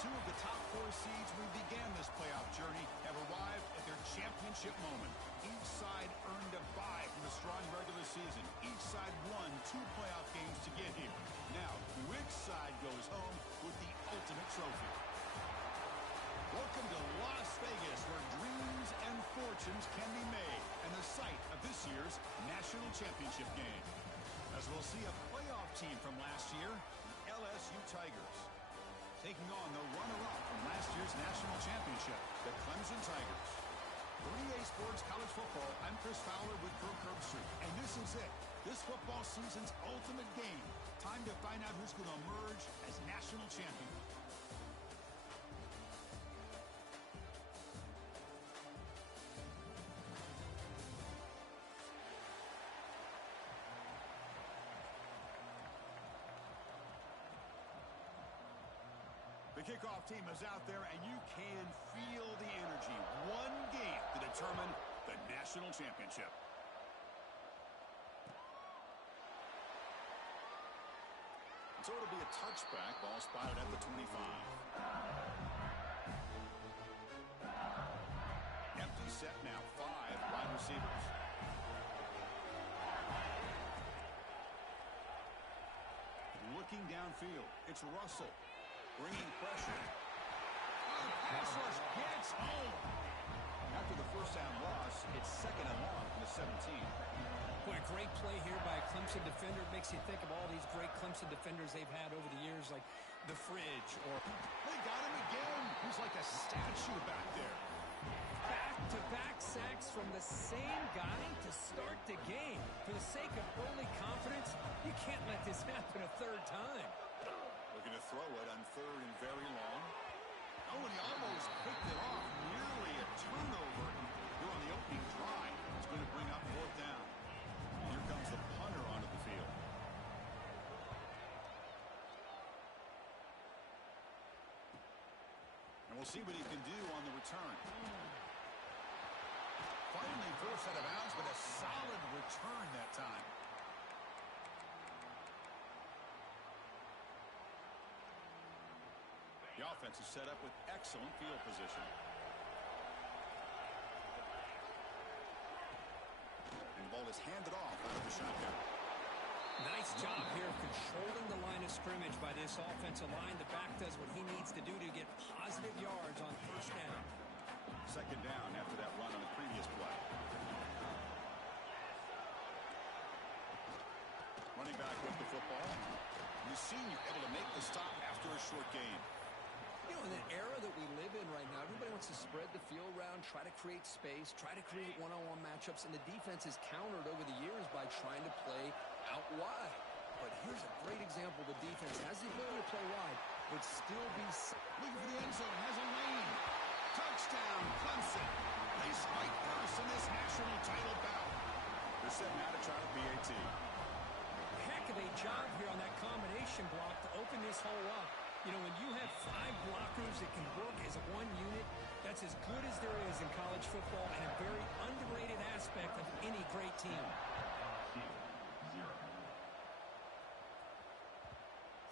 Two of the top four seeds who began this playoff journey have arrived at their championship moment. Each side earned a bye from a strong regular season. Each side won 2 playoff games to get here. Now, which side goes home with the ultimate trophy? Welcome to Las Vegas, where dreams and fortunes can be made, and the site of this year's national championship game. As we'll see a playoff team from last year, the LSU Tigers, taking on the runner-up from last year's national championship, the Clemson Tigers. For EA Sports College Football, I'm Chris Fowler with Kirk Herbstreit, and this is it. This football season's ultimate game. Time to find out who's going to emerge as national champion. The kickoff team is out there, and you can feel the energy. One game to determine the national championship. So it'll be a touchback. Ball spotted at the 25. Empty set now. 5 wide receivers. Looking downfield. It's Russell. Bringing pressure. Pass rush gets home. After the first down loss, it's 2nd and long from the 17. Boy, a great play here by a Clemson defender. It makes you think of all these great Clemson defenders they've had over the years, like the Fridge or... They got him again. He's like a statue back there. Back-to-back sacks from the same guy to start the game. For the sake of early confidence, you can't let this happen a third time. Looking to throw it on 3rd and very long. Oh, and he almost picked it off. Nearly a turnover here on the opening drive. It's going to bring up 4th down. And here comes the punter onto the field. And we'll see what he can do on the return. Finally forced out of bounds, but a solid return that time. The offense is set up with excellent field position. And the ball is handed off out of the shotgun. Nice job here of controlling the line of scrimmage by this offensive line. The back does what he needs to do to get positive yards on 1st down. 2nd down after that run on the previous play. Running back with the football. The senior able to make the stop after a short gain. You know, in the era that we live in right now, everybody wants to spread the field around, try to create space, try to create one-on-one matchups, and the defense is countered over the years by trying to play out wide. But here's a great example. The defense has the ability to play wide, but still be... Looking for the end zone, has a lane. Touchdown, Clemson. They spike first in this national title bout. They're setting out to try to PAT. Heck of a job here on that combination block to open this hole up. You know, when you have 5 blockers that can work as one unit, that's as good as there is in college football and a very underrated aspect of any great team.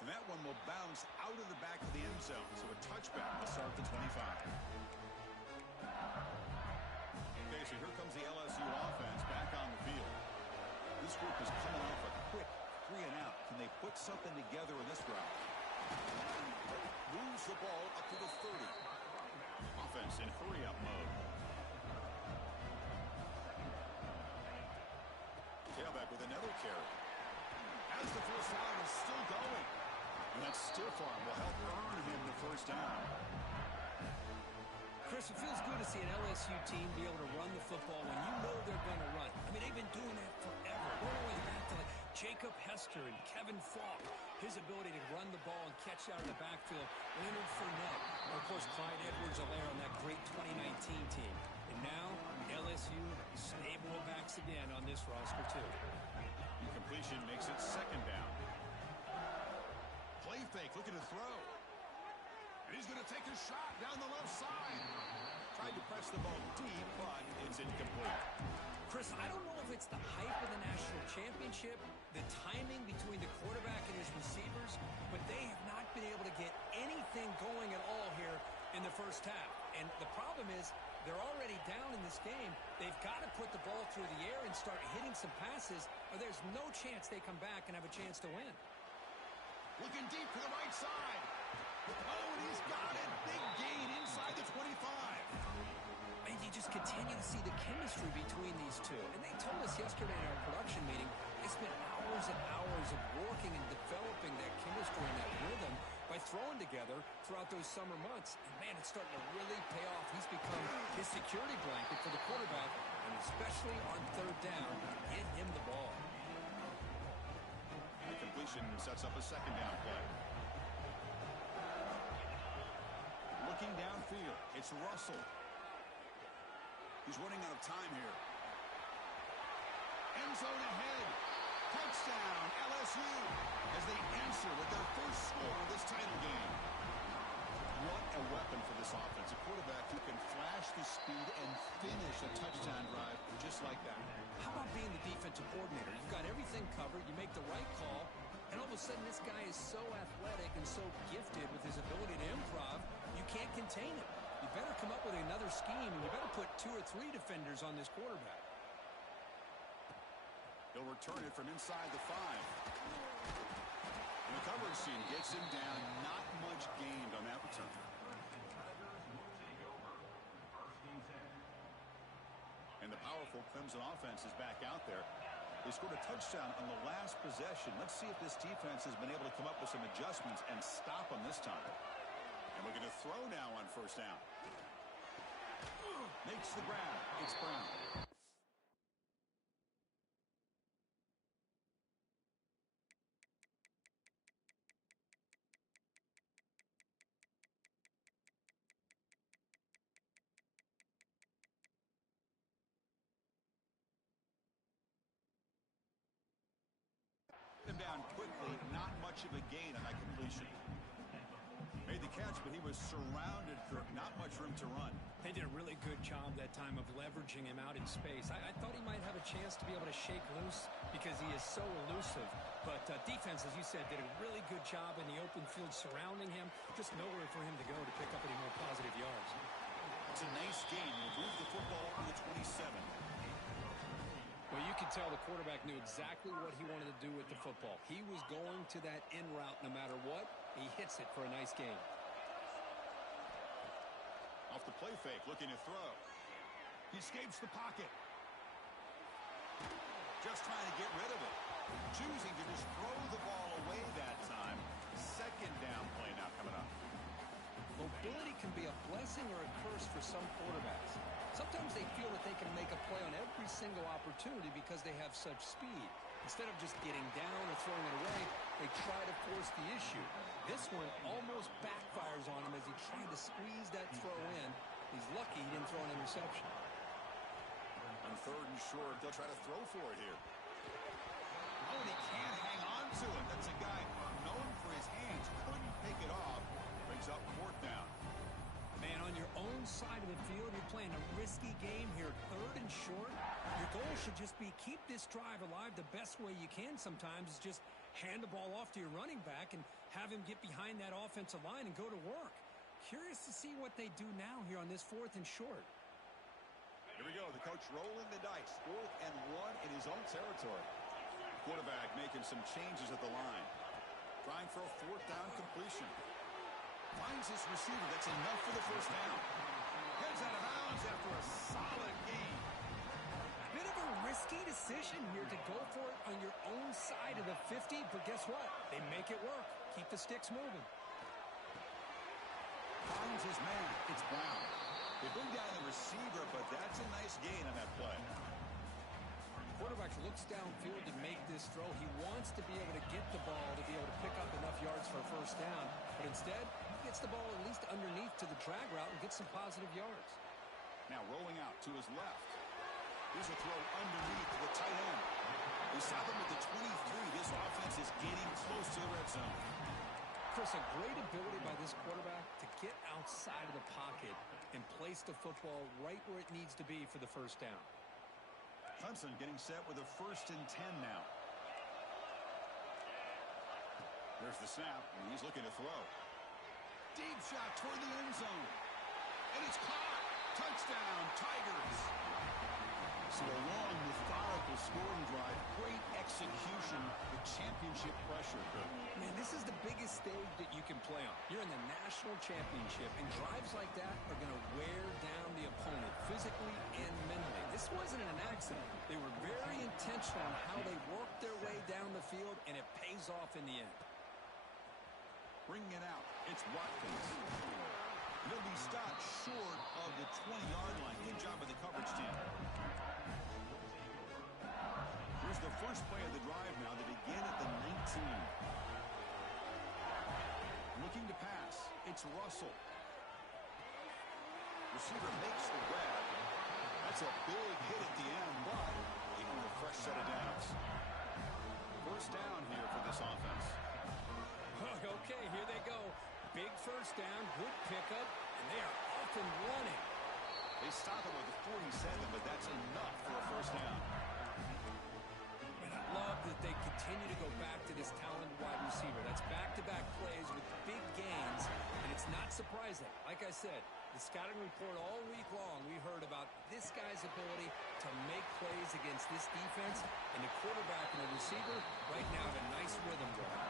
And that one will bounce out of the back of the end zone, so a touchback will start the 25. Okay, so here comes the LSU offense back on the field. This group is coming off a quick 3 and out. Can they put something together in this route? Moves the ball up to the 30. Offense in hurry-up mode. Tailback with another carry. As the first down is still going. And that stiff arm will help earn him the 1st down. Chris, it feels good to see an LSU team be able to run the football when you know they're going to run. I mean, they've been doing that forever. All the way back to like Jacob Hester and Kevin Falk. His ability to run the ball and catch out of the backfield. Leonard Fournette. And of course, Clyde Edwards-Helaire on that great 2019 team. And now, LSU stable backs again on this roster, too. Incompletion makes it 2nd down. Play fake, looking to throw. And he's going to take a shot down the left side. Tried to press the ball deep, but it's incomplete. Chris, I don't know if it's the hype of the national championship, the timing between the quarterback and his receivers, but they have not been able to get anything going at all here in the first half. And the problem is they're already down in this game. They've got to put the ball through the air and start hitting some passes, or there's no chance they come back and have a chance to win. Looking deep to the right side. Oh, and he's got it. Big gain inside the 25. And you just continue to see the chemistry between these two. And they told us yesterday in our production meeting, they spent hours and hours of working and developing that chemistry and that rhythm by throwing together throughout those summer months. And, man, it's starting to really pay off. He's become his security blanket for the quarterback, and especially on third down, get him the ball. The completion sets up a second down play. Looking downfield, it's Russell. He's running out of time here. End zone ahead. Touchdown, LSU, as they answer with their first score of this title game. What a weapon for this offense. A quarterback who can flash the speed and finish a touchdown drive just like that. How about being the defensive coordinator? You've got everything covered. You make the right call, and all of a sudden this guy is so athletic and so gifted with his ability to improv, you can't contain him. You better come up with another scheme, and you better put 2 or 3 defenders on this quarterback. They'll return it from inside the 5. And the coverage team gets him down. Not much gained on that return. And the powerful Clemson offense is back out there. They scored a touchdown on the last possession. Let's see if this defense has been able to come up with some adjustments and stop them this time. And we're going to throw now on first down. Makes the grab. It's Brown. Him down quickly. Not much of a gain on that completion. Made the catch, but he was surrounded, Kirk. Not much room to run. They did a really good job that time of leveraging him out in space. I thought he might have a chance to be able to shake loose because he is so elusive. But defense, as you said, did a really good job in the open field surrounding him. Just nowhere for him to go to pick up any more positive yards. It's a nice game. He'll move the football to the 27. Well, you can tell the quarterback knew exactly what he wanted to do with the football. He was going to that in route no matter what. He hits it for a nice gain. Off the play fake, looking to throw. He escapes the pocket. Just trying to get rid of it. Choosing to just throw the ball away that time. Second down play now coming up. Mobility can be a blessing or a curse for some quarterbacks. Sometimes they feel that they can make a play on every single opportunity because they have such speed. Instead of just getting down or throwing it away, they try to force the issue. This one almost backfires on him as he tried to squeeze that throw in. He's lucky he didn't throw an interception. On third and short, they'll try to throw for it here. Oh, and he can't hang on to it. That's a guy known for his hands. Couldn't pick it off. Brings up fourth down. Man, on your own side of the field, you're playing a risky game here. Third and short. Your goal should just be keep this drive alive the best way you can sometimes is just hand the ball off to your running back and have him get behind that offensive line and go to work. Curious to see what they do now here on this 4th and short. Here we go. The coach rolling the dice. 4th and 1 in his own territory. Quarterback making some changes at the line. Trying for a 4th down completion. Finds his receiver. That's enough for the first down. Heads out of bounds after a solid gain. Bit of a risky decision here to go for it on your own side of the 50, but guess what? They make it work. Keep the sticks moving. Finds his man. It's Brown. They bring down the receiver, but that's a nice gain on that play. Quarterback looks downfield to make this throw. He wants to be able to get the ball to be able to pick up enough yards for a first down, but instead, he gets the ball at least underneath to the drag route and gets some positive yards. Now rolling out to his left. Here's a throw underneath to the tight end. We saw them at the 23. This offense is getting close to the red zone. Chris, a great ability by this quarterback to get outside of the pocket and place the football right where it needs to be for the first down. Clemson getting set with a 1st and 10 now. There's the snap, and he's looking to throw. Deep shot toward the end zone. And it's caught. Touchdown, Tigers. So a long, methodical scoring drive. Great execution. The championship pressure. Man, this is the biggest stage that you can play on. You're in the national championship, and drives like that are going to wear down the opponent physically and mentally. This wasn't an accident. They were very intentional on how they worked their way down the field, and it pays off in the end. Bringing it out. It's Watkins. He'll be stopped short of the 20-yard line. Good job by the coverage team. Here's the first play of the drive now. They begin at the 19. Looking to pass. It's Russell. Receiver makes the grab. That's a big hit at the end, but even a fresh set of downs. First down here for this offense. Okay, here they go. Big first down, good pickup, and they are off and running. They stop it with a 47, but that's enough for a first down. And I love that they continue to go back to this talented wide receiver. That's back-to-back plays with big gains, and it's not surprising. Like I said, the scouting report all week long, we heard about this guy's ability to make plays against this defense, and the quarterback and the receiver right now have a nice rhythm going.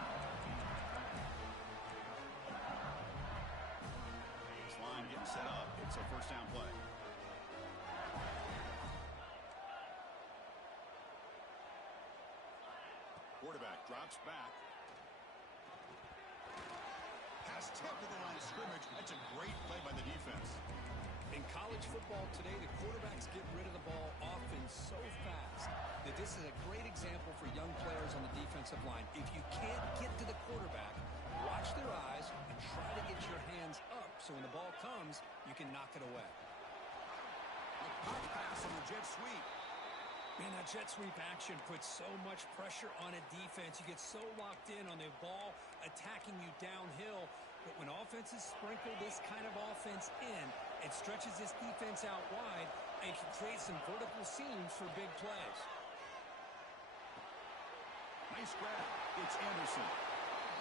Getting set up. It's a first down play. Quarterback drops back. Pass tipped to the line of scrimmage. That's a great play by the defense. In college football today, the quarterbacks get rid of the ball often so fast that this is a great example for young players on the defensive line. If you can't get to the quarterback, watch their eyes and try to get your hands up so when the ball comes, you can knock it away. A pop pass on the jet sweep. Man, that jet sweep action puts so much pressure on a defense. You get so locked in on the ball attacking you downhill. But when offenses sprinkle this kind of offense in, it stretches this defense out wide and can create some vertical seams for big plays. Nice grab. It's Anderson.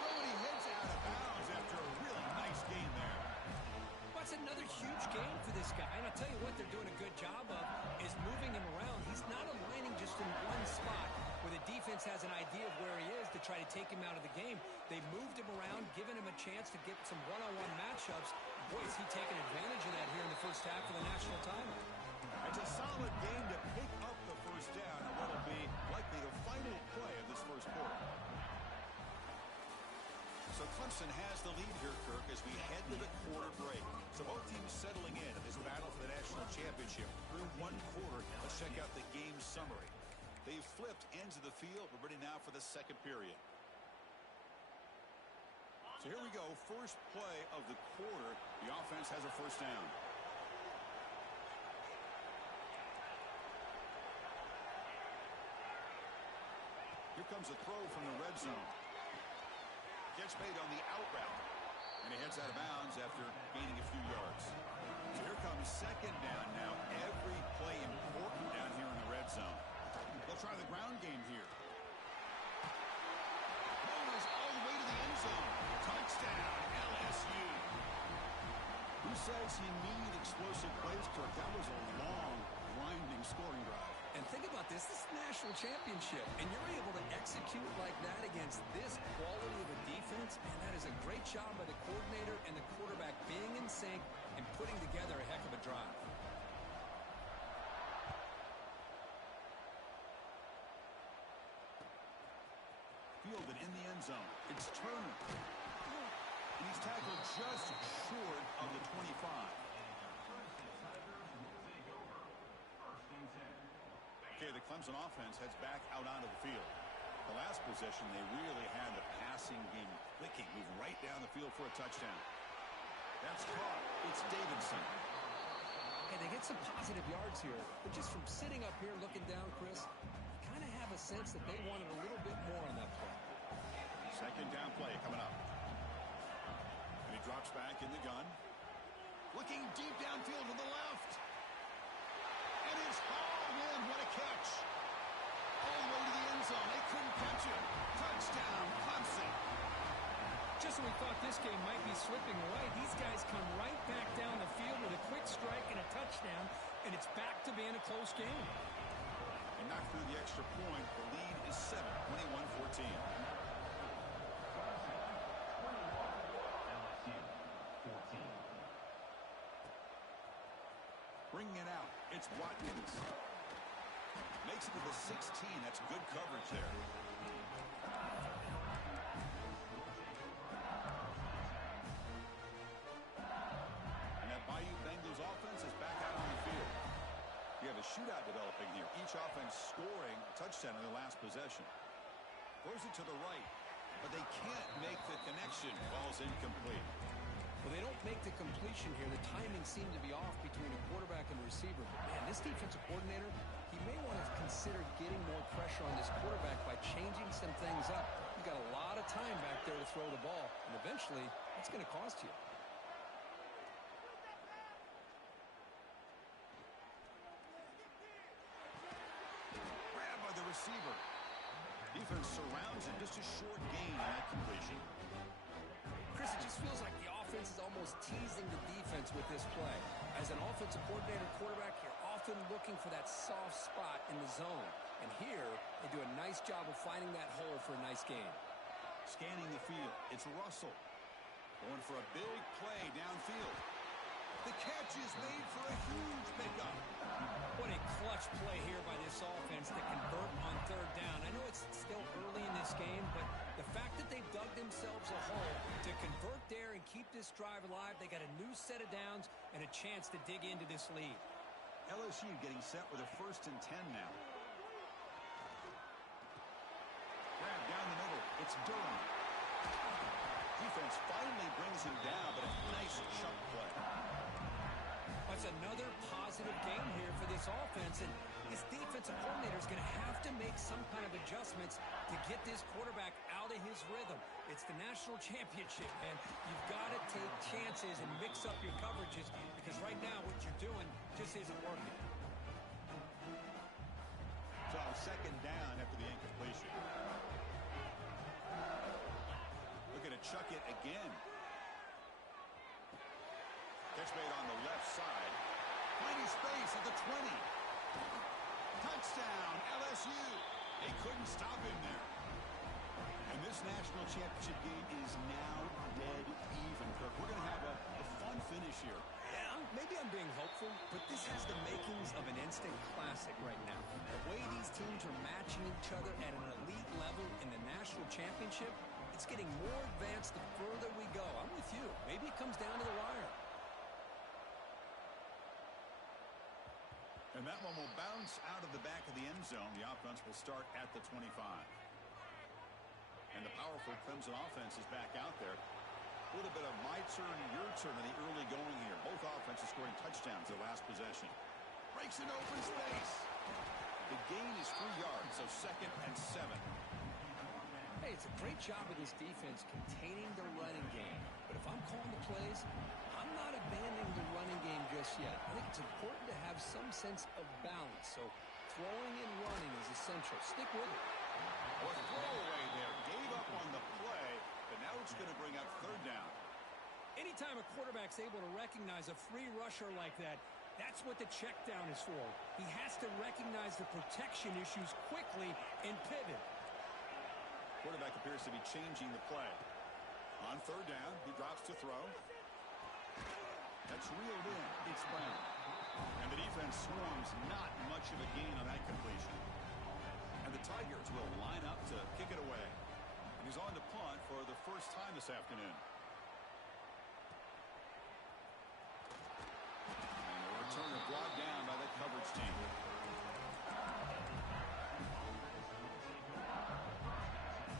Oh, and he heads out of bounds after a really nice gain there. What's another huge gain for this guy? And I'll tell you what they're doing a good job of is moving him around. He's not aligning just in one spot where the defense has an idea of where he is to try to take him out of the game. They moved him around, given him a chance to get some one-on-one matchups. Boy, is he taking advantage of that here in the first half of the national title. It's a solid game to pick up the first down and what will be likely the final play of this first quarter. So Clemson has the lead here, Kirk, as we head to the quarter break. So both teams settling in this battle for the national championship through one quarter. Let's check out the game summary. They've flipped ends of the field. We're ready now for the second period. So here we go. First play of the quarter. The offense has a first down. Here comes a throw from the red zone. Gets made on the out route. And he heads out of bounds after gaining a few yards. So here comes second down now. Every play important down here in the red zone. They'll try the ground game here. Ball is all the way to the end zone. Touchdown, LSU. Who says you need explosive plays, Kirk? That was a long, grinding scoring drive. And think about this. This is the national championship, and you're able to execute like that against this quality of a defense, and that is a great job by the coordinator and the quarterback being in sync and putting together a heck of a drive. Fielded in the end zone. It's Turner. And he's tackled just short of the 25. Okay, the Clemson offense heads back out onto the field. The last possession, they really had the passing game clicking, moving right down the field for a touchdown. That's caught. It's Davidson. Hey, they get some positive yards here, but just from sitting up here looking down, Chris, I kind of have a sense that they wanted a little bit more on that play. Second down play coming up. And he drops back in the gun. Looking deep downfield to the left. And is hauled in. What a catch. All the way to the end zone. They couldn't catch him. Touchdown, Clemson. Just when we thought this game might be slipping away, these guys come right back down the field with a quick strike and a touchdown, and it's back to being a close game. And knocked through the extra point. The lead is 7, 21-14. Bringing it out, it's Watkins. Makes it to the 16. That's good coverage there. And that Bayou Bengals offense is back out on the field. You have a shootout developing here. Each offense scoring a touchdown in their last possession. Throws it to the right, but they can't make the connection. Ball's incomplete. Well, they don't make the completion here. The timing seemed to be off between a quarterback and receiver. But man, this defensive coordinator, he may want to consider getting more pressure on this quarterback by changing some things up. You've got a lot of time back there to throw the ball, and eventually, it's going to cost you. Grabbed by the receiver. Defense surrounds him. Just a short gain on that completion. Chris, it just feels like the offense is almost teasing the defense with this play. As an offensive coordinator quarterback, you're often looking for that soft spot in the zone. And here, they do a nice job of finding that hole for a nice gain. Scanning the field, it's Russell. Going for a big play downfield. The catch is made for a huge pickup. What a clutch play here by this offense to convert on third down. I know it's still early in this game, but the fact that they've dug themselves a hole to convert there and keep this drive alive, they got a new set of downs and a chance to dig into this lead. LSU getting set with a 1st and 10 now. Grab down the middle. It's Durham. Defense finally brings him down, but a nice chuck play. That's another positive game here for this offense, and this defensive coordinator is going to have to make some kind of adjustments to get this quarterback out of his rhythm. It's the national championship, man. You've got to take chances and mix up your coverages because right now what you're doing just isn't working. So 2nd down after the incompletion. Looking to chuck it again. Catch made on the left side. Plenty space at the 20. Touchdown, LSU. They couldn't stop him there. And this national championship game is now dead even, Kirk. We're going to have a fun finish here. Yeah, maybe I'm being hopeful, but this has the makings of an instant classic right now. The way these teams are matching each other at an elite level in the national championship, it's getting more advanced the further we go. I'm with you. Maybe it comes down to the wire. And that one will bounce out of the back of the end zone. The offense will start at the 25. And the powerful Clemson offense is back out there. A little bit of my turn, your turn in the early going here. Both offenses scoring touchdowns their last possession. Breaks an open space. The gain is 3 yards, so 2nd and 7. Hey, it's a great job of this defense containing the running game. But if I'm calling the plays, I'm not abandoning the running game just yet. I think it's important to have some sense of balance. So throwing and running is essential. Stick with it. Well, throwaway there. Gave up on the play, but now it's going to bring up 3rd down. Anytime a quarterback's able to recognize a free rusher like that, that's what the check down is for. He has to recognize the protection issues quickly and pivot. Quarterback appears to be changing the play. On 3rd down, he drops to throw. That's reeled in. It's Brown. And the defense swarms, not much of a gain on that completion. And the Tigers will line up to kick it away. And he's on to punt for the first time this afternoon. And the returner brought down by that coverage team.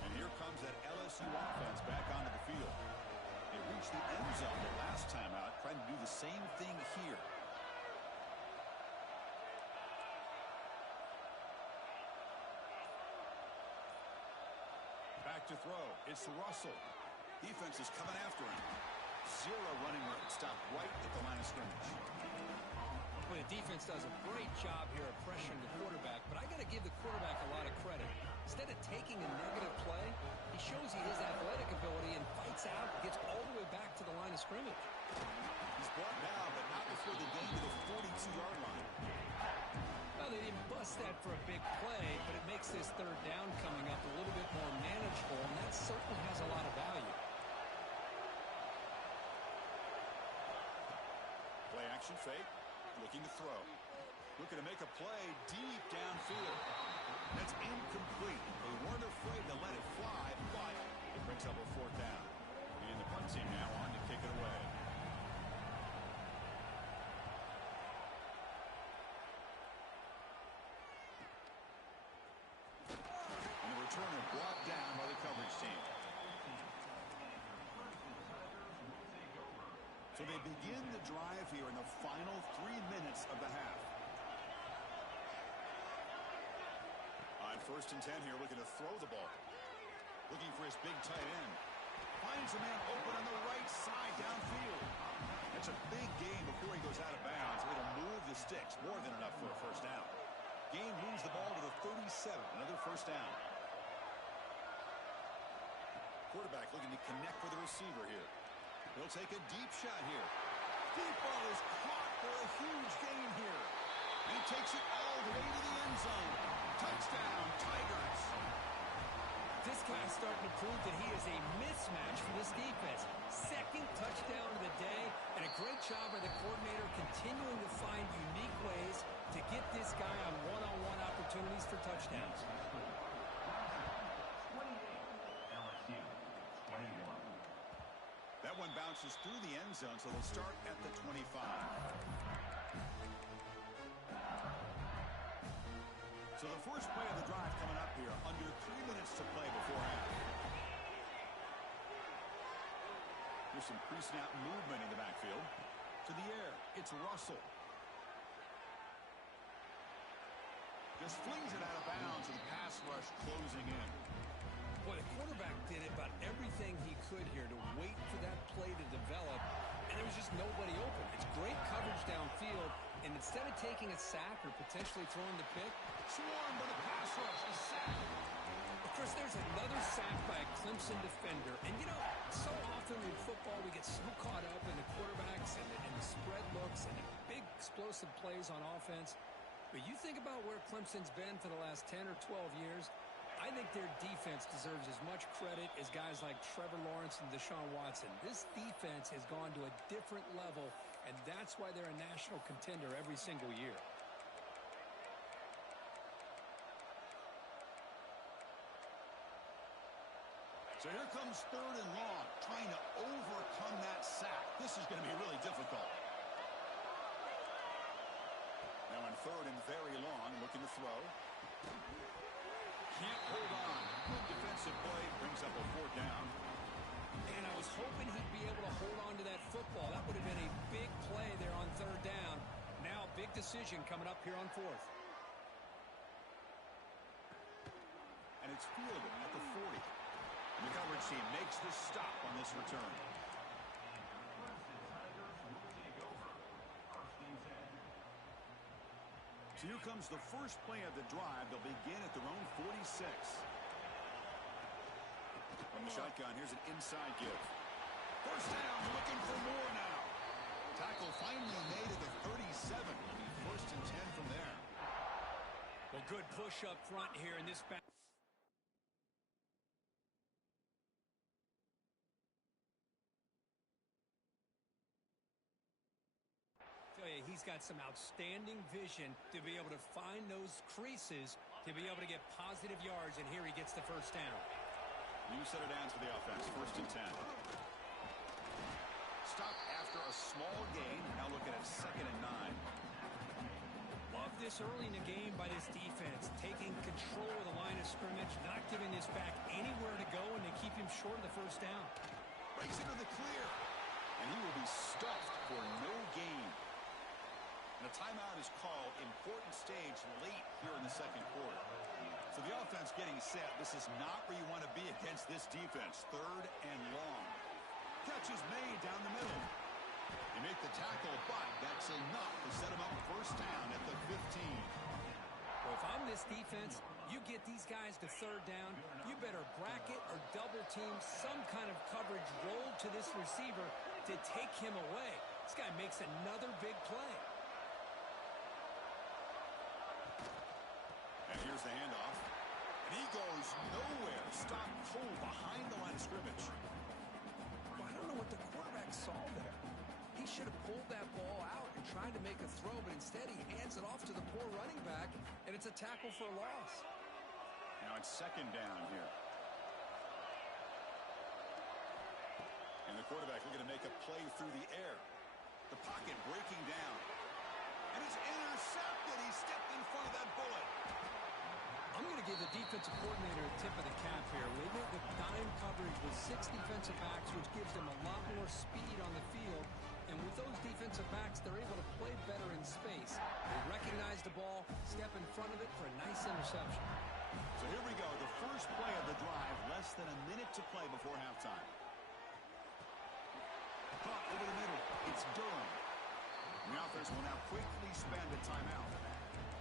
And here comes that LSU offense back onto the field. They reached the end zone the last time out, trying to do the same thing here. Back to throw. It's Russell. Defense is coming after him. 0 running room. Stopped right at the line of scrimmage. Well, the defense does a great job here of pressuring the quarterback, but I got to give the quarterback a lot of credit. Instead of taking a negative play, he shows he has athletic ability and fights out and gets all the way back to the line of scrimmage. He's brought down, but not before the gain to the 42-yard line. Well, they didn't bust that for a big play, but it makes this third down coming up a little bit more manageable, and that certainly has a lot of value. Play action fake, looking to throw. Looking to make a play deep downfield. That's incomplete. They weren't afraid to let it fly, but it brings up a fourth down. And the punt team now on to kick it away. And the returner brought down by the coverage team. So they begin the drive here in the final 3 minutes of the half. On 1st and 10 here, looking to throw the ball. Looking for his big tight end. Finds a man open on the right side downfield. That's a big gain before he goes out of bounds. It'll move the sticks, more than enough for a first down. Gain moves the ball to the 37, another first down. Quarterback looking to connect with the receiver here. He'll take a deep shot here. Deep ball is caught for a huge gain here. And he takes it all the way to the end zone. Touchdown, Tigers. This guy's starting to prove that he is a mismatch for this defense. Second touchdown of the day, and a great job by the coordinator continuing to find unique ways to get this guy on one-on-one opportunities for touchdowns. That one bounces through the end zone, so they'll start at the 25. So the first play of the drive coming up here, under 3 minutes to play before half. There's some pre-snap movement in the backfield. To the air, it's Russell. Just flings it out of bounds, and the pass rush closing in. Boy, the quarterback did about everything he could here to wait for that play to develop, and there was just nobody open. It's great coverage downfield, and instead of taking a sack or potentially throwing the pick, swarmed by the pass rush, a sack. Of course, there's another sack by a Clemson defender, and you know, so often in football we get so caught up in the quarterbacks and the spread looks and the big explosive plays on offense, but you think about where Clemson's been for the last 10 or 12 years, I think their defense deserves as much credit as guys like Trevor Lawrence and Deshaun Watson. This defense has gone to a different level, and that's why they're a national contender every single year. So here comes 3rd and long, trying to overcome that sack. This is going to be really difficult. Now on 3rd and very long, looking to throw. Can't hold on. Good defensive play, brings up a fourth down. And I was hoping he'd be able to hold on to that football. That would have been a big play there on 3rd down. Now a big decision coming up here on 4th. And it's fielded at the 40. And the coverage team makes the stop on this return. So here comes the first play of the drive. They'll begin at their own 46. From the shotgun, here's an inside give. First down, looking for more now. Tackle finally made at the 37. It'll be 1st and 10 from there. Well, good push up front here in this back. He's got some outstanding vision to be able to find those creases to be able to get positive yards, and here he gets the first down. New set of downs for the offense, 1st and 10. Stop after a small gain. Now looking at 2nd and 9. Love this early in the game by this defense, taking control of the line of scrimmage, not giving this back anywhere to go, and they keep him short of the first down. Breaks into the clear, and he will be stuffed for no gain. And a timeout is called. Important stage late here in the 2nd quarter. So the offense getting set. This is not where you want to be against this defense. 3rd and long. Catch is made down the middle. They make the tackle, but that's enough to set them up first down at the 15. Well, if I'm this defense, you get these guys to third down, you better bracket or double team some kind of coverage roll to this receiver to take him away. This guy makes another big play. And here's the handoff. And he goes nowhere. Stopped cold behind the line of scrimmage. Well, I don't know what the quarterback saw there. He should have pulled that ball out and tried to make a throw, but instead he hands it off to the poor running back, and it's a tackle for a loss. Now it's second down here. And the quarterback looking to make a play through the air. The pocket breaking down. And he's intercepted. He stepped in front of that bullet. I'm going to give the defensive coordinator a tip of the cap here. They went with dime coverage with 6 defensive backs, which gives them a lot more speed on the field. And with those defensive backs, they're able to play better in space. They recognize the ball, step in front of it for a nice interception. So here we go, the first play of the drive, less than a minute to play before halftime. Caught over the middle, it's Durham. The offense will now quickly spend a timeout.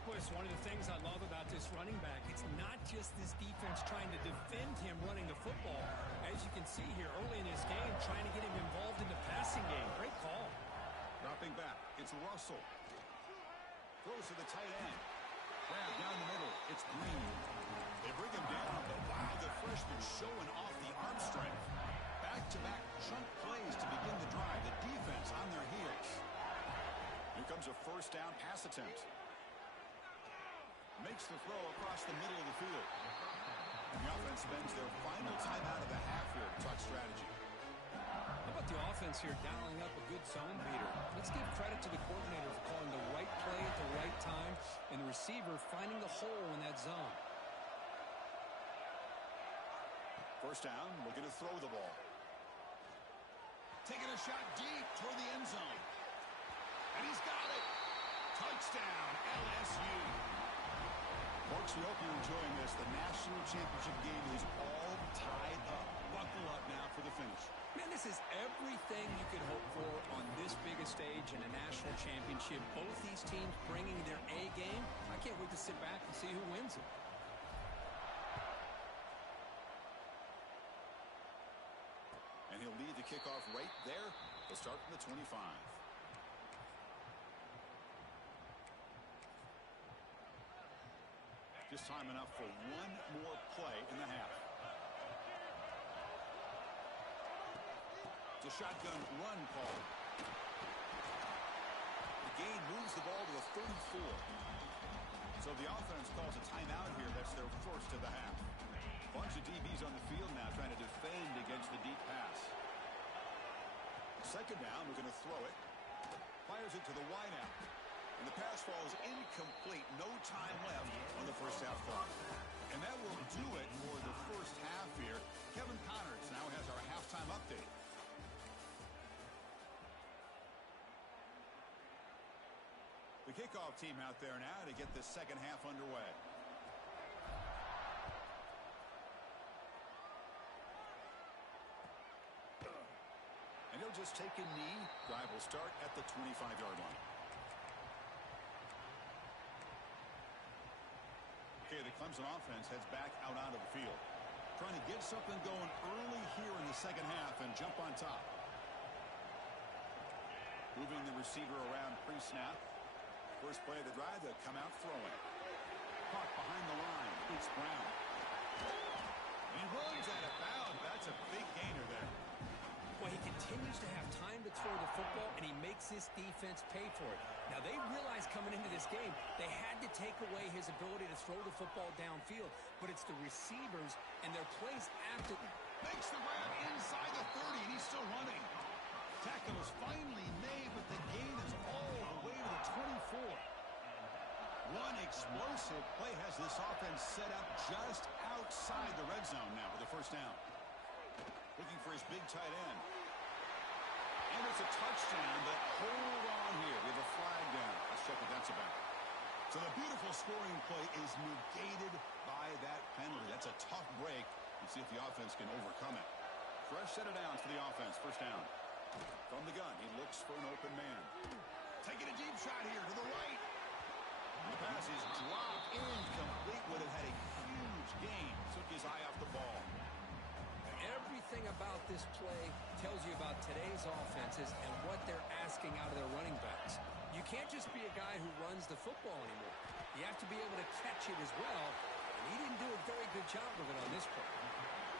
Boy, it's one of the things I love about this running back. It's not just this defense trying to defend him running the football. As you can see here early in this game, trying to get him involved in the passing game. Great call. Dropping back, it's Russell. Throws to the tight end. Grab down the middle, it's Green. They bring him down, but wow, the freshman showing off the arm strength. Back-to-back chunk plays to begin the drive. The defense on their heels. Here comes a first down pass attempt. Makes the throw across the middle of the field. And the offense spends their final timeout of the half here to talk strategy. How about the offense here dialing up a good zone beater? Let's give credit to the coordinator for calling the right play at the right time and the receiver finding the hole in that zone. First down, looking to throw the ball. Taking a shot deep toward the end zone. And he's got it. Touchdown, LSU. Folks, we hope you're enjoying this. The national championship game is all tied up. Buckle up now for the finish. Man, this is everything you could hope for on this biggest stage in a national championship. Both these teams bringing their A game. I can't wait to sit back and see who wins it. And he'll lead the kickoff right there. He'll start from the 25. Just time enough for one more play in the half. It's a shotgun run call. The gain moves the ball to the 34. So the offense calls a timeout here. That's their first of the half. Bunch of DBs on the field now trying to defend against the deep pass. Second down, we're going to throw it. Fires it to the wideout. And the pass falls incomplete. No time left on the first half clock. And that will do it for the first half here. Kevin Connors now has our halftime update. The kickoff team out there now to get the second half underway. And he'll just take a knee. Drive will start at the 25-yard line. Okay, the Clemson offense heads back out onto the field. Trying to get something going early here in the second half and jump on top. Moving the receiver around pre-snap. First play of the drive, they'll come out throwing. Caught behind the line. It's Brown. And he runs out of bounds. That's a big gainer there. Well, he continues to have time to throw the football, and he makes this defense pay for it. Now, they realized coming into this game, they had to take away his ability to throw the football downfield, but it's the receivers and their plays after. Makes the grab inside the 30, and he's still running. Tackle is finally made, but the gain is all the way to the 24. One explosive play has this offense set up just outside the red zone now with the first down. Looking for his big tight end. And it's a touchdown, but hold on here. We have a flag down. Let's check what that's about. So the beautiful scoring play is negated by that penalty. That's a tough break. Let's see if the offense can overcome it. Fresh set of downs for the offense. First down. From the gun, he looks for an open man. Taking a deep shot here to the right. The pass is dropped incomplete. Would have had a huge gain. Took his eye off the ball. Everything about this play tells you about today's offenses and what they're asking out of their running backs. You can't just be a guy who runs the football anymore. You have to be able to catch it as well, and he didn't do a very good job of it on this play.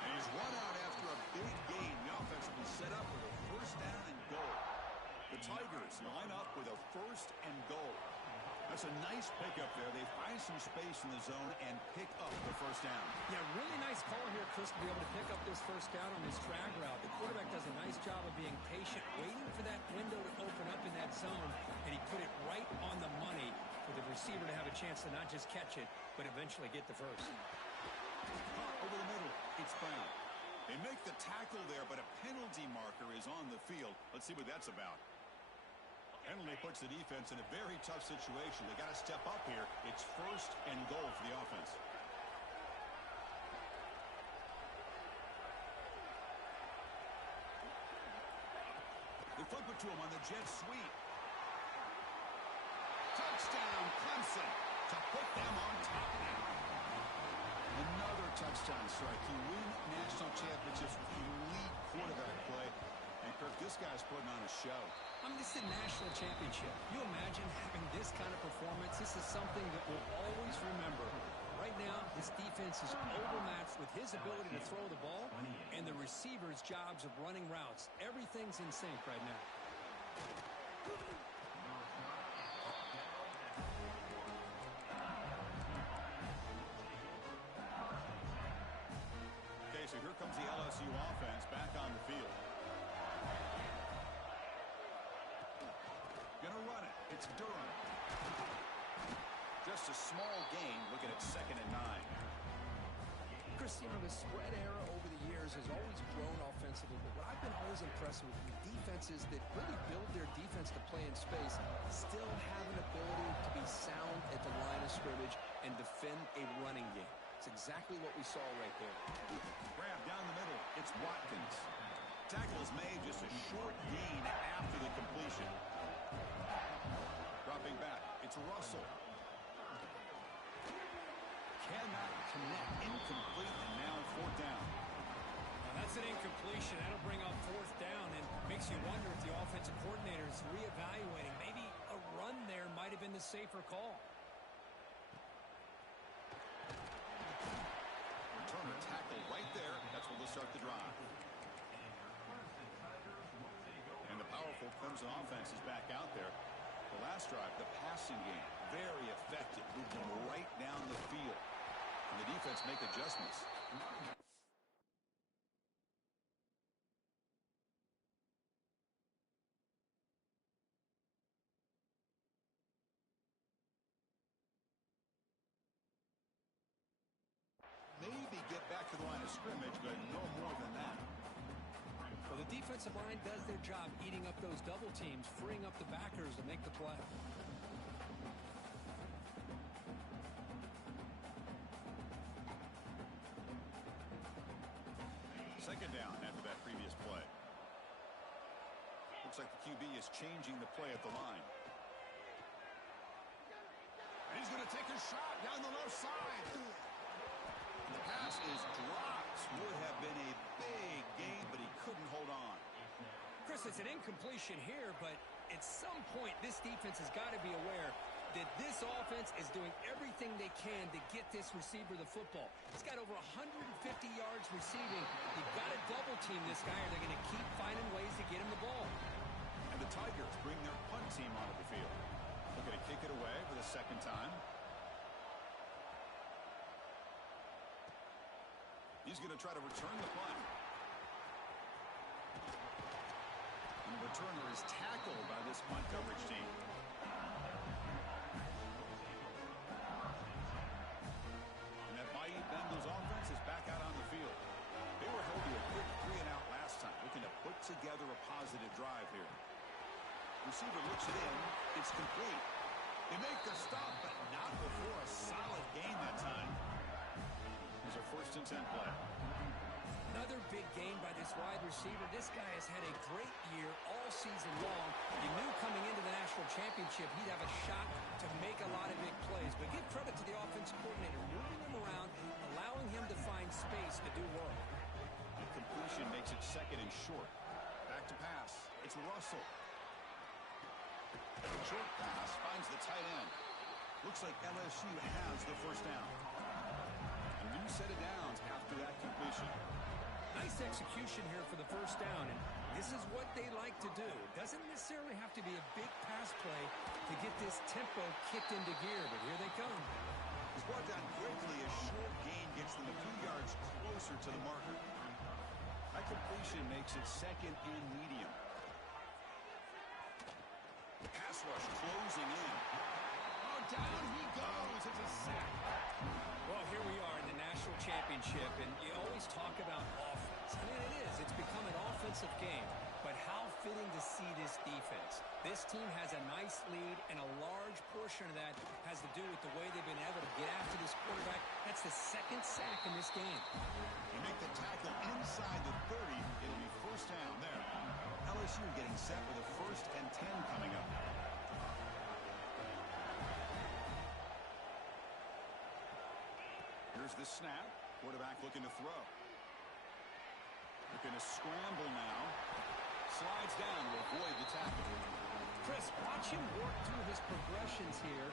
And he's run out after a big gain. The offense will be set up with a first down and goal. The Tigers line up with a first and goal. That's a nice pickup there. They find some space in the zone and pick up the first down. Yeah, really nice call here, Chris, to be able to pick up this first down on this drag route. The quarterback does a nice job of being patient, waiting for that window to open up in that zone, and he put it right on the money for the receiver to have a chance to not just catch it, but eventually get the first. Over the middle, it's Brown. They make the tackle there, but a penalty marker is on the field. Let's see what that's about. Penalty puts the defense in a very tough situation. They got to step up here. It's first and goal for the offense. They flip it to him on the jet sweep. Touchdown, Clemson, to put them on top now. Another touchdown strike. You win national championships with elite quarterback play. And, Kirk, this guy's putting on a show. I mean, this is a national championship. You imagine having this kind of performance? This is something that we'll always remember. Right now, this defense is overmatched with his ability to throw the ball and the receivers' jobs of running routes. Everything's in sync right now. Okay, so here comes the LSU offense back on the field. Gonna run it. It's Durham. Just a small gain, looking at 2nd and 9. Chris, you know, the spread era over the years has always grown offensively, but what I've been always impressed with defenses that really build their defense to play in space still have an ability to be sound at the line of scrimmage and defend a running game. It's exactly what we saw right there. Grab down the middle. It's Watkins. Tackle is made, just a short gain after the completion. Dropping back. It's Russell. Cannot connect. Incomplete, and now 4th down. Now that's an incompletion. That'll bring up 4th down and makes you wonder if the offensive coordinator is reevaluating. Maybe a run there might have been the safer call. Returner tackle right there. That's where they'll start the drive. And the powerful Clemson offense is back out there. The last drive, the passing game, very effective. Moved them right down the field. And the defense make adjustments. Maybe get back to the line of scrimmage, but no more than that. Well, the defensive line does their job eating up those double teams, freeing up the backers to make the play. 2nd down after that previous play. Looks like the QB is changing the play at the line. And he's going to take a shot down the left side. The pass is dropped. Would have been a big gain, but he couldn't hold on. Chris, it's an incompletion here, but at some point, this defense has got to be aware that this offense is doing everything they can to get this receiver the football. He's got over 150 yards receiving. You've got to double-team this guy, or they're going to keep finding ways to get him the ball. And the Tigers bring their punt team onto the field. They're going to kick it away for the 2nd time. He's going to try to return the punt. And the returner is tackled by this punt coverage team. And that mighty Bengals offense is back out on the field. They were held to a quick 3-and-out last time, looking to put together a positive drive here. Receiver looks it in. It's complete. They make the stop, but not before a solid gain that time. Here's a 1st and 10 play. Another big game by this wide receiver. This guy has had a great year all season long. You knew coming into the national championship he'd have a shot to make a lot of big plays. But give credit to the offensive coordinator, moving him around, allowing him to find space to do work. The completion makes it second and short. Back to pass. It's Russell. Short pass finds the tight end. Looks like LSU has the first down. A new set of downs after that completion. Nice execution here for the first down, and this is what they like to do. Doesn't necessarily have to be a big pass play to get this tempo kicked into gear, but here they come. It's brought down quickly. A short gain gets them a few yards closer to the marker. That completion makes it second and medium. Pass rush closing in. Oh, down he goes. It's a sack. Well, here we are in the national championship, and you always talk about offense. I mean, it is. It's become an offensive game. But how fitting to see this defense. This team has a nice lead, and a large portion of that has to do with the way they've been able to get after this quarterback. That's the second sack in this game. They make the tackle inside the 30. It'll be first down there. LSU getting set with a 1st and 10 coming up. Here's the snap. Quarterback looking to throw. Looking to scramble now. Slides down to avoid the tackle. Chris, watch him work through his progressions here.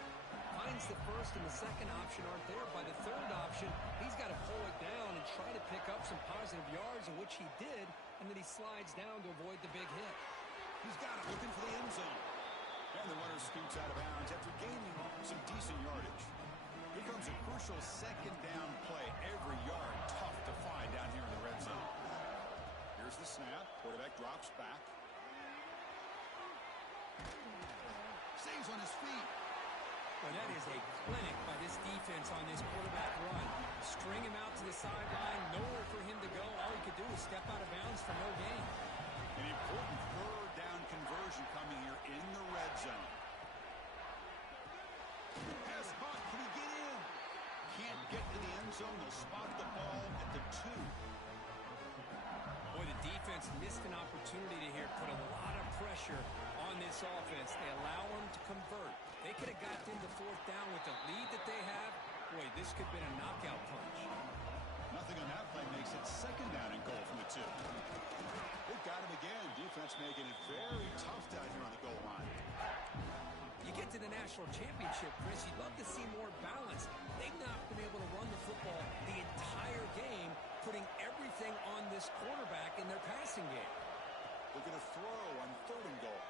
Finds the first and the second option aren't there. By the third option, he's got to pull it down and try to pick up some positive yards, in which he did, and then he slides down to avoid the big hit. He's got it, looking for the end zone. And the runner scoots out of bounds after gaining some decent yardage. Here comes a crucial second down play. Every yard tough to find down here in the red zone. Here's the snap. Quarterback drops back. Stays on his feet. Well, that is a clinic by this defense on this quarterback run. String him out to the sideline, nowhere for him to go. All he could do is step out of bounds for no gain. An important third down conversion coming here in the red zone. Pass caught. Can he get in? Can't get to the end zone. They'll spot the ball at the 2. Boy, the defense missed an opportunity to here put a lot of pressure on this offense. They allow them to convert. They could have got into 4th down with the lead that they have. Boy, this could have been a knockout punch. Nothing on that play makes it second down and goal from the 2. They've got him again. Defense making it very tough down here on the goal line. You get to the national championship, Chris, you'd love to see more balance. They've not been able to run the football the entire game, putting everything on this quarterback in their passing game. Looking to throw on 3rd and goal.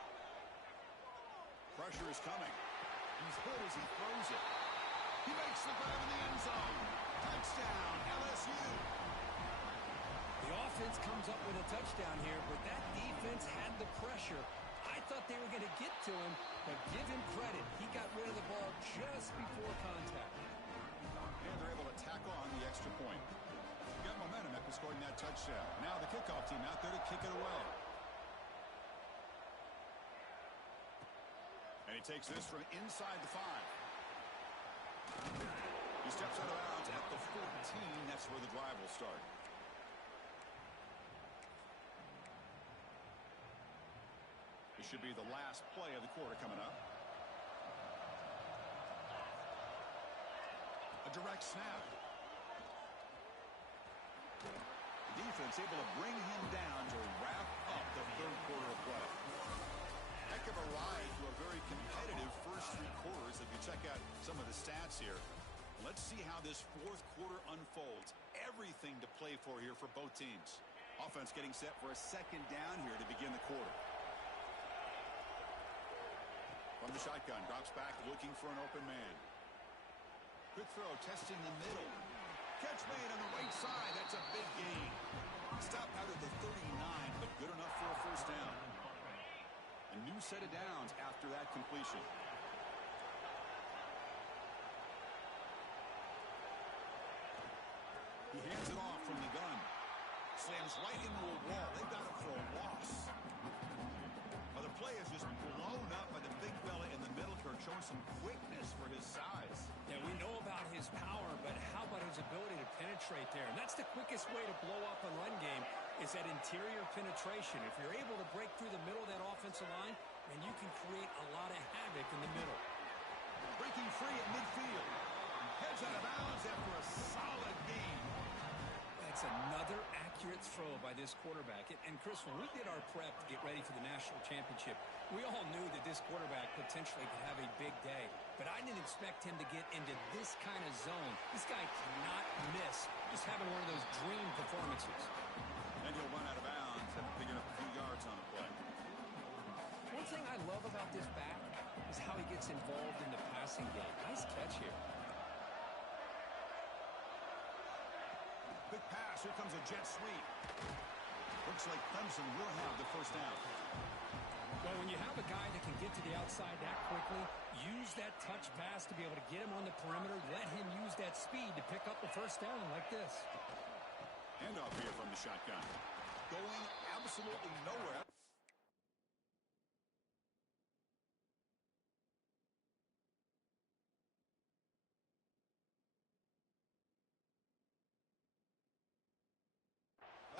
Pressure is coming. He's hit as he throws it. He makes the grab in the end zone. Touchdown, LSU. The offense comes up with a touchdown here, but that defense had the pressure. I thought they were going to get to him, but give him credit. He got rid of the ball just before contact. And they're able to tackle on the extra point. Got momentum after scoring that touchdown. Now the kickoff team out there to kick it away. And he takes this from inside the 5. He steps out of bounds at the 14. That's where the drive will start. This should be the last play of the quarter coming up. A direct snap. The defense able to bring him down to wrap up the 3rd quarter of play. Heck of a ride to a very competitive first 3 quarters. If you check out some of the stats here, let's see how this 4th quarter unfolds. Everything to play for here for both teams. Offense getting set for a second down here to begin the quarter. From the shotgun, drops back looking for an open man. Quick throw, testing the middle. Catch made on the right side. That's a big gain. Stop out at the 39, but good enough for a first down. A new set of downs after that completion. He hands it off from the gun. Slams right into a wall. They've got him for a loss. Well, the play is just blown up by the big fella in the middle, Kirk, showing some quickness for his size. Yeah, we know about his power, but how about his ability to penetrate works right there. And that's the quickest way to blow up a run game is that interior penetration. If you're able to break through the middle of that offensive line, then you can create a lot of havoc in the middle. Breaking free at midfield. Heads out of bounds after a solid gain. That's another accurate throw by this quarterback. And Chris, when we did our prep to get ready for the national championship, we all knew that this quarterback potentially could have a big day. But I didn't expect him to get into this kind of zone. This guy cannot miss. Just having one of those dream performances. And he'll run out of bounds after picking up a few yards on the play. One thing I love about this back is how he gets involved in the passing game. Nice catch here. Quick pass. Here comes a jet sweep. Looks like Clemson will have the first down. Well, when you have a guy that can get to the outside that quickly, use that touch pass to be able to get him on the perimeter, let him use that speed to pick up the first down like this. Handoff here from the shotgun. Going absolutely nowhere.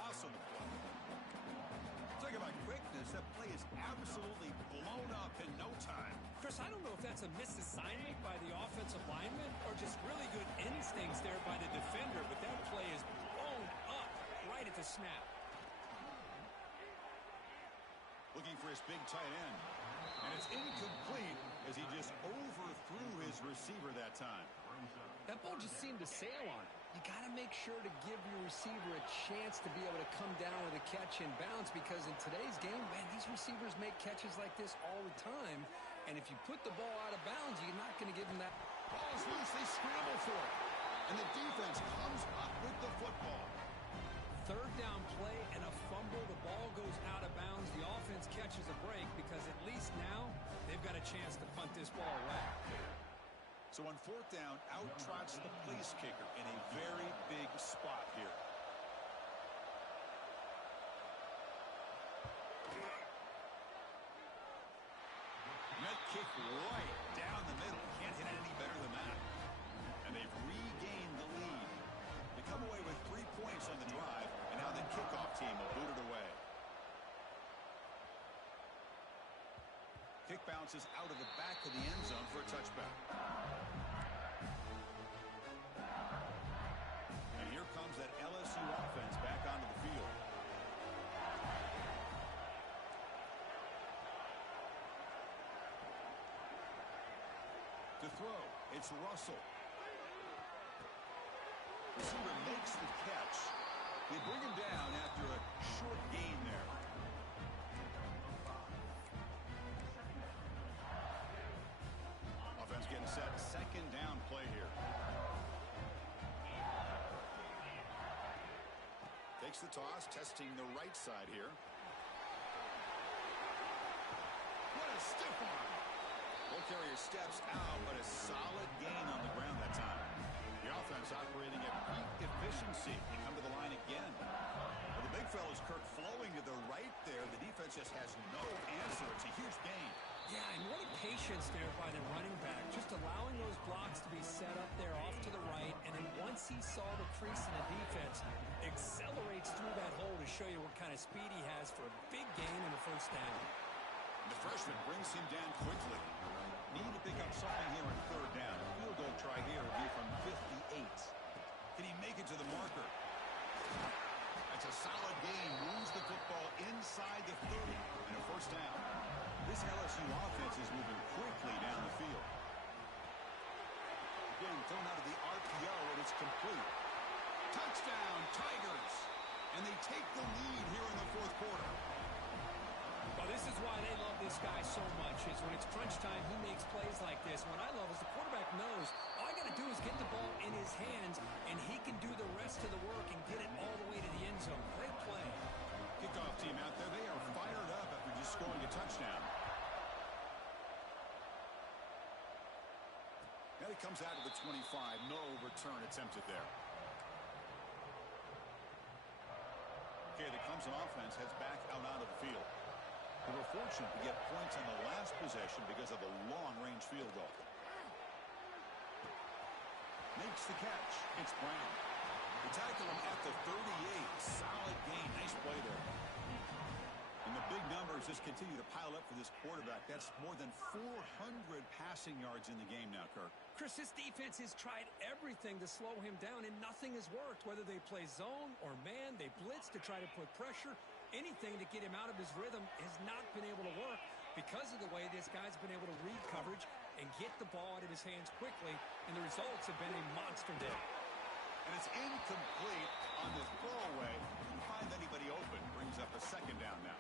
Awesome play. Talk about quickness. That play is absolutely blown up in no time. Chris, I don't know if that's a misassignment by the offensive lineman or just really good instincts there by the defender, but that play is blown up right at the snap. Looking for his big tight end. And it's incomplete as he just overthrew his receiver that time. That ball just seemed to sail on it. You got to make sure to give your receiver a chance to be able to come down with a catch and bounce, because in today's game, man, these receivers make catches like this all the time. And if you put the ball out of bounds, you're not going to give them that. Ball's loose. They scramble for it. And the defense comes up with the football. Third down play and a fumble. The ball goes out of bounds. The offense catches a break because at least now they've got a chance to punt this ball away. So on fourth down, out trots the place kicker in a very big spot here. Net kick right down the middle. Can't hit any better than that. And they've regained the lead. They come away with 3 points on the drive, and now the kickoff team will boot it away. Kick bounces out of the back of the end zone for a touchback. And here comes that LSU offense back onto the field. To throw, it's Russell. Receiver makes the catch. They bring him down after a short gain there. Offense getting set. Second down play here. Takes the toss, testing the right side here. What a stiff arm. Ball carrier steps out, but a solid gain on the ground that time. The offense operating at peak efficiency. They come to the line again. Well, the big fella's Kirk flowing to the right there. The defense just has no answer. It's a huge gain. Yeah, and what a patience there by the running back. Just allowing those blocks to be set up there off to the right. And then once he saw the crease in the defense, accelerates through that hole to show you what kind of speed he has for a big gain in the first down. The freshman brings him down quickly. Need to pick up something here on third down. A field goal try here would be from 58. Can he make it to the marker? That's a solid gain. Moves the football inside the 30 and a first down. This LSU offense is moving quickly down the field. Again, thrown out of the RPO, and it's complete. Touchdown, Tigers! And they take the lead here in the fourth quarter. Well, this is why they love this guy so much, is when it's crunch time, he makes plays like this. What I love is the quarterback knows all I got to do is get the ball in his hands, and he can do the rest of the work and get it all the way to the end zone. Great play. Kickoff team out there, they are fired up after just scoring a touchdown. Now he comes out of the 25. No return attempted there. Okay, the Clemson offense heads back out onto the field. They were fortunate to get points on the last possession because of a long-range field goal. Makes the catch. It's Brown. The to 38. Solid gain. Nice play there. And the big numbers just continue to pile up for this quarterback. That's more than 400 passing yards in the game now, Kirk. Chris, this defense has tried everything to slow him down, and nothing has worked. Whether they play zone or man, they blitz to try to put pressure. Anything to get him out of his rhythm has not been able to work because of the way this guy's been able to read coverage and get the ball out of his hands quickly, and the results have been a monster day. And it's incomplete on the throwaway. Couldn't find anybody open. Brings up a second down now.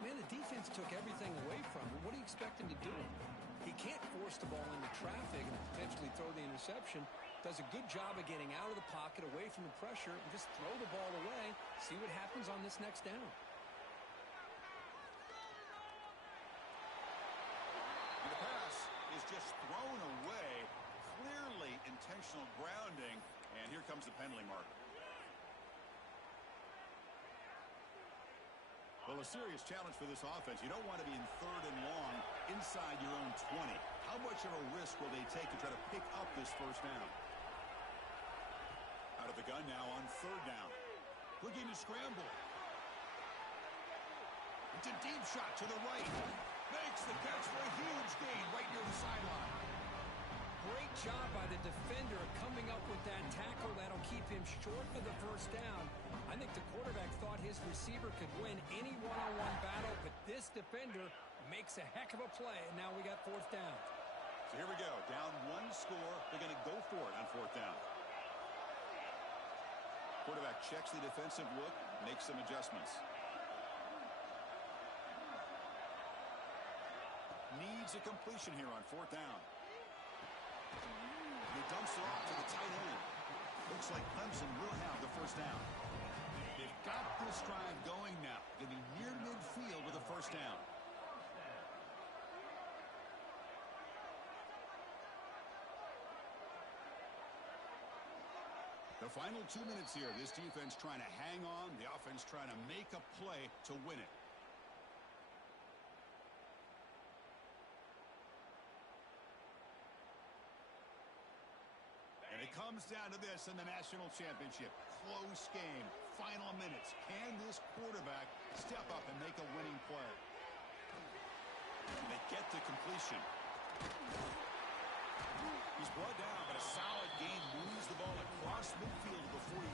Man, the defense took everything away from him. What do you expect him to do? He can't force the ball into traffic and potentially throw the interception. Does a good job of getting out of the pocket, away from the pressure, and just throw the ball away. See what happens on this next down. And the pass is just thrown away. Clearly intentional grounding. And here comes the penalty mark. Well, a serious challenge for this offense. You don't want to be in 3rd and long inside your own 20. How much of a risk will they take to try to pick up this first down? Out of the gun now on 3rd down. Looking to scramble. It's a deep shot to the right. Makes the catch for a huge gain right near the sideline. Great job by the defender coming up with that tackle that'll keep him short of the first down. I think the quarterback thought his receiver could win any one-on-one battle, but this defender makes a heck of a play, and now we got 4th down. So here we go. Down 1 score. They're going to go for it on 4th down. Quarterback checks the defensive look, makes some adjustments. Needs a completion here on 4th down. He dumps it off to the tight end. Looks like Clemson will have the first down. They've got this drive going now. Getting near midfield with a first down. The final 2 minutes here. This defense trying to hang on. The offense trying to make a play to win it. It comes down to this in the national championship. Close game. Final minutes. Can this quarterback step up and make a winning play? And they get the completion. He's brought down, but a solid gain moves the ball across midfield to the 41.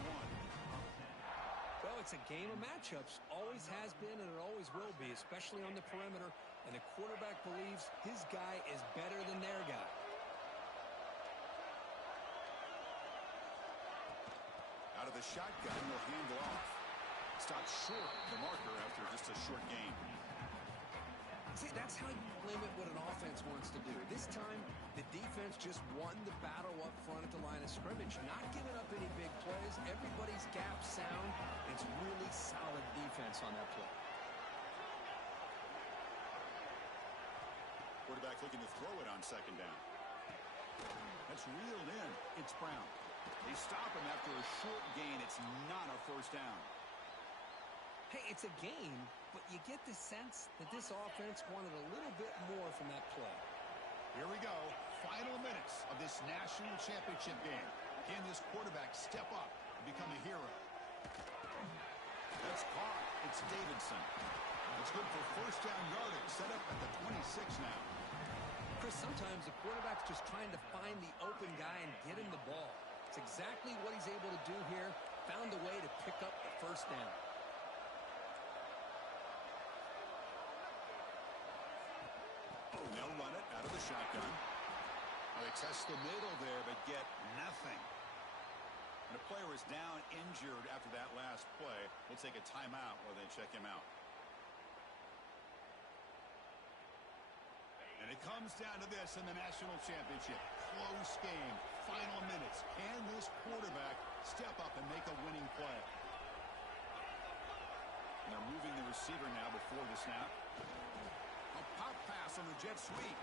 Well, it's a game of matchups. Always has been, and it always will be, especially on the perimeter. And the quarterback believes his guy is better than their guy. Out of the shotgun, will hand it off. Stops short the marker after just a short gain. See, that's how you limit what an offense wants to do. This time, the defense just won the battle up front at the line of scrimmage, not giving up any big plays. Everybody's gap sound. It's really solid defense on that play. Quarterback looking to throw it on 2nd down. That's reeled in. It's Brown. They stop him after a short gain. It's not a first down. Hey, it's a game, but you get the sense that this offense wanted a little bit more from that play. Here we go. Final minutes of this national championship game. Can this quarterback step up and become a hero? That's caught. It's Davidson. It's good for first down yardage. Set up at the 26 now. Chris, sometimes the quarterback's just trying to find the open guy and get him the ball. It's exactly what he's able to do here. Found a way to pick up the first down. Oh, they'll run it out of the shotgun. They test the middle there, but get nothing. And the player is down injured after that last play. We'll take a timeout while they check him out. And it comes down to this in the national championship. Close game. Final minutes. Can this quarterback step up and make a winning play? And they're moving the receiver now before the snap. A pop pass on the jet sweep.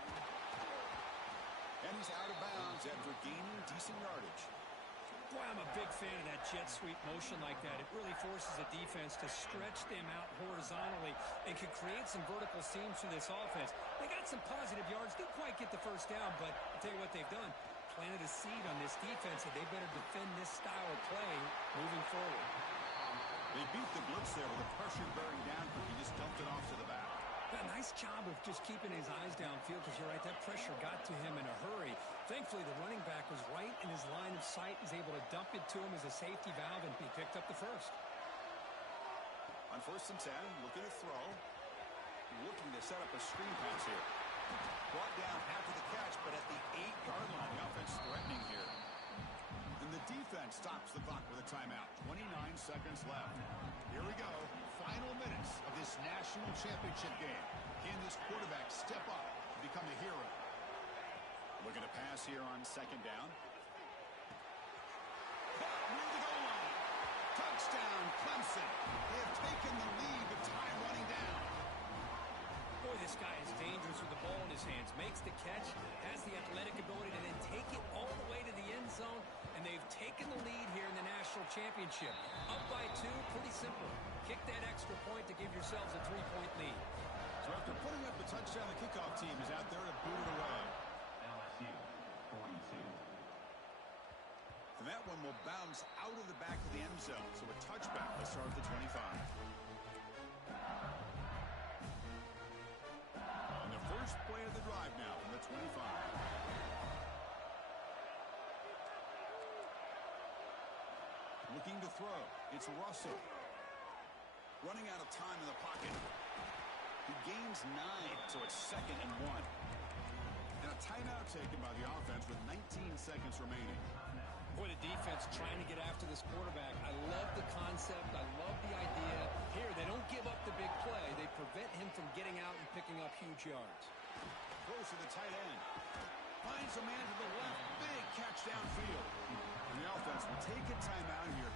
And he's out of bounds after gaining decent yardage. Boy, I'm a big fan of that jet sweep motion like that. It really forces the defense to stretch them out horizontally and can create some vertical seams for this offense. They got some positive yards. Didn't quite get the first down, but I'll tell you what they've done. Planted a seed on this defense, and they better defend this style of play moving forward. They beat the blitz there with the pressure bearing down, but he just dumped it off to the back. A nice job of just keeping his eyes downfield, because you're right, that pressure got to him in a hurry. Thankfully, the running back was right in his line of sight. He's able to dump it to him as a safety valve, and he picked up the first. On 1st and 10, looking to throw. Looking to set up a screen pass here. Brought down after the catch, but at the 8-yard line. The offense threatening here. And the defense stops the clock with a timeout. 29 seconds left. Here we go. Final minutes of this national championship game. Can this quarterback step up and become a hero? Looking to pass here on 2nd down. Near the goal line. Touchdown, Clemson. They have taken the lead with time running down. Boy, this guy is dangerous with the ball in his hands. Makes the catch, has the athletic ability to then take it all the way to the end zone, and they've taken the lead here in the national championship. Up by 2, pretty simple. Kick that extra point to give yourselves a 3-point lead. So after putting up the touchdown, the kickoff team is out there to boot it away. LSU 42. And that one will bounce out of the back of the end zone. So a touchback to start the 25. And the first play of the drive now from the 25. Looking to throw. It's Russell. Running out of time in the pocket. He gains 9, so it's 2nd and 1. And a timeout taken by the offense with 19 seconds remaining. Boy, the defense trying to get after this quarterback. I love the concept. I love the idea. Here, they don't give up the big play. They prevent him from getting out and picking up huge yards. Close to the tight end. Finds a man to the left. Big catch downfield. And the offense will take a timeout here